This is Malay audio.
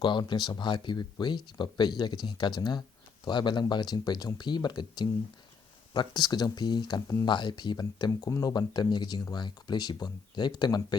ko on pin sabhai pi pui ki pa pe ya ke jing ka janga to ai balang ba jing pe jong phi bat ke jing practice ke jong phi kan pan la pi ban tem kum no ban tem ye ke jing ruai ku ple shi bon yai teng man pe